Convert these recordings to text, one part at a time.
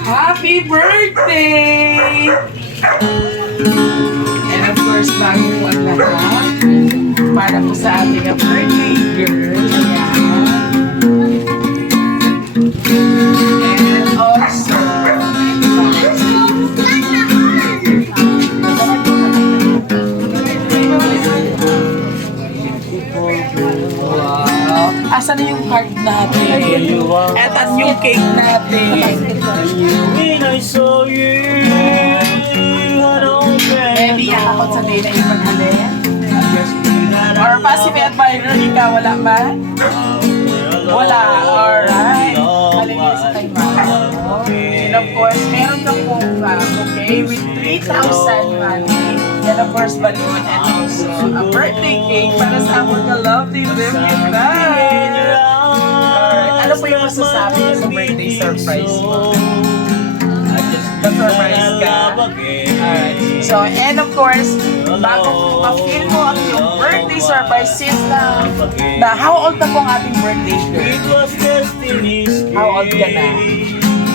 Happy birthday! And of course, bago po ang lahat, para po sa ating birthday girl. And also, wow! Asan na yung card natin? Eto yung cake natin. When I saw you, I don't care. Ready ako sa day na ipaghalin? Or passive admirer, ikaw wala ba? Wala, alright. Hallelujah sa kay Mama. And of course, meron ka pong bouquet with 3,000 money. And of course, balloon and also a birthday cake para sa mga lovely live you guys. Alright, ano po yung masasabi niyo sa birthday surprise mo? Na-surprise ka? Alright. So, and of course, bago ma-feel mo ang iyong birthday surprise, since na how old na po ang ating birthday girl? It was destiny's How old ka na?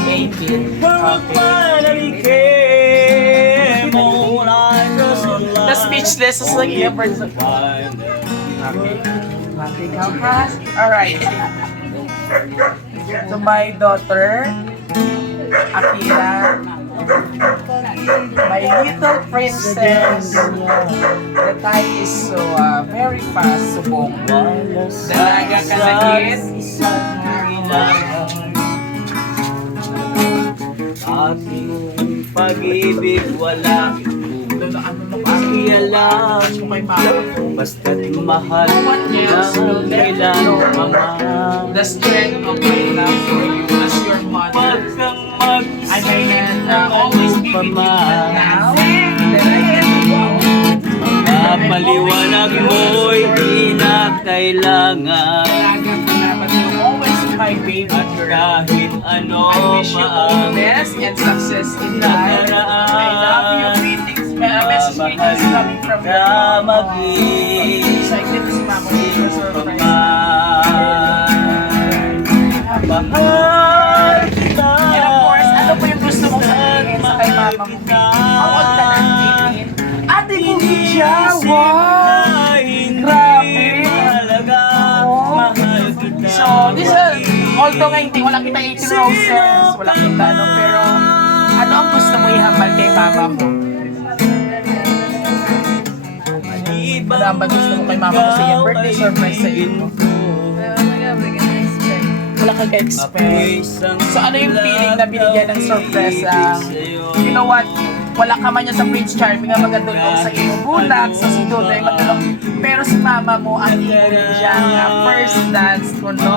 18. The speechless is like your birthday. Okay. Nothing else. Alright. To my daughter, Akira, my little princess. The time is so very fast, subong. Dalaga ka na kid. Aking pag-ibig wala pakialam, basta't mahal ng kailangan mama. The strength of my love for you as your mother. Pag kang I may always be with you now. mapaliwanag mo'y di na kailangan. Always my baby. At kahit ano I wish you all the best and success in life. I love you. Greetings. Message greetings coming from you. Excited si Mama for surprise. Mahal kita. And of course, ano po yung gusto mong sabihin sa kay Mama mo? How old ka na? 18? Ate mo siya! Wow! Grabe! So, this is, although nga hindi, wala kita 18 roses, wala kita ano, pero ano ang gusto mo ihambal kay Mama mo? Ano ang ba gusto mo kay Mama mo sa iyong birthday surprise sa iyo? Wala kang ka-expect. So ano yung feeling na binigyan ng surprise? You know what? Wala ka man niya sa Prince Charming nga magadulong sa iyong bulag, sa si Dodoy magadulong. Pero si Mama mo ang iyong niya nga first dance ko, no?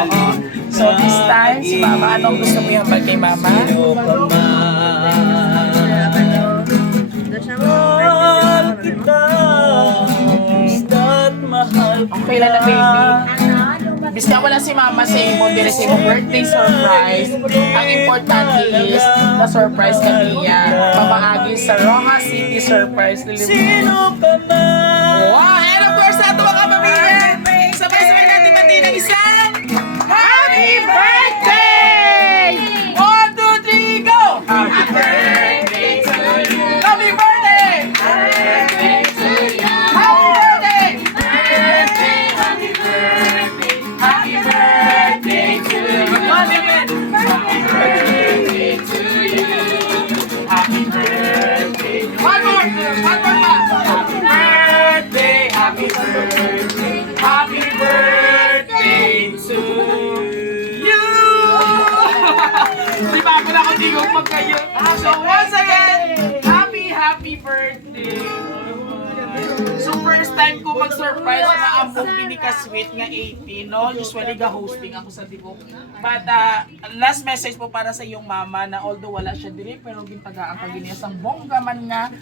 Oo. So this time, si Mama, anong gusto mo yung hambal kay Mama? Okay lang na baby. Basta wala si Mama sa imo, dire sa imong birthday surprise. Ang importante is na surprise ka niya. Pamaagi sa Rojas City Surprise Delivery. Wow! And of course, ato mga pamilya! Sabay-sabay natin mati ng isang Happy Birthday! 1, 2, 3, go! Happy birthday to you! Happy birthday! Happy birthday to you! Happy birthday! Happy birthday! Happy birthday to you! Happy birthday to you! Happy birthday! One more pa! Happy birthday! Happy birthday! Happy birthday to you! Di ba ako na kung tigong pag kayo? So once again, happy birthday! So first time ko mag-surprise na ang booking ni Ka-Sweet nga 18, no? Usually ga-hosting ako sa Tibok. But last message po para sa iyong mama na although wala siya diri pero gintagaan ka giniyasang bongga man nga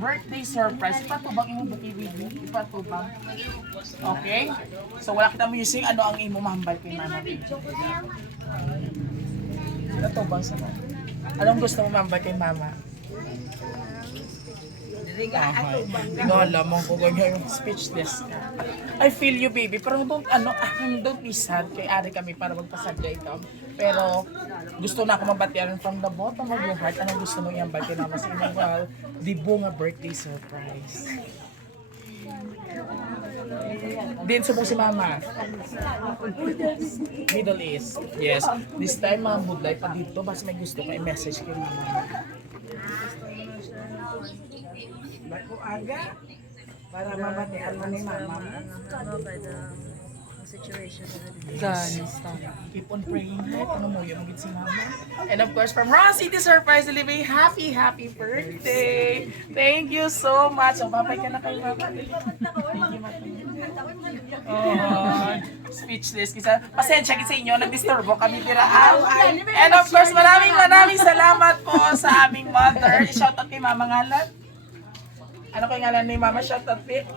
birthday surprise. Ipatubang imo booking baby, ipatubang. Okay? So wala kita music, ano ang imo mahambal kay mama? Ipatubang sa mama. Anong gusto mo mahambal kay mama? Okay. Hindi ko alam mo kung ganyan speechless ka. I feel you, baby. Pero don't be sad. Kay Ari kami para magpasadya ito. Pero gusto na ako mabatian from the bottom of your heart. Anong gusto mo iyang bati naman sa inyo? Well, di bunga birthday surprise. Din subong si Mama. Middle East. Yes. This time mga budlay pa dito. Basta may gusto ko i-message kay Mama. Bako aga para mabatian mo ni mama. Keep on praying, right? Ano mo yung si Mama? And of course, from Ross City Surprise Delivery, happy birthday! Thank you so much. O, babay ka na kay Mama. Oh, speechless. Kisa, pasensya sa inyo, nag-disturbo kami tiraan. And of course, maraming salamat po sa aming mother. I-shoutout kay Mama ngalan. Ano kay ngalan ni Mama? Shoutout, Pete.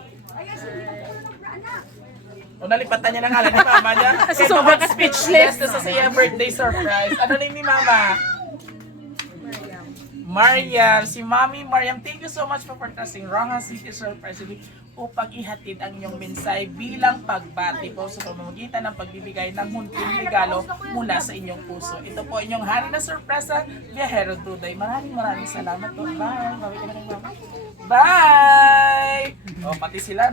O, nalipatan niya ng ngalan ni Mama niya. Kasi sobrang speechless na sa siya birthday surprise. Ano name ni Mama? Mariam. Si Mami Mariam, thank you so much for trusting Roja City Surprise upang ihatid ang inyong mensahe bilang pagbati po sa pamamagitan ng pagbibigay ng munting regalo mula sa inyong puso. Ito po inyong hari na sorpresa, Viajero Duday. Maraming salamat po. Bye! Bye! Bye! O, pati sila.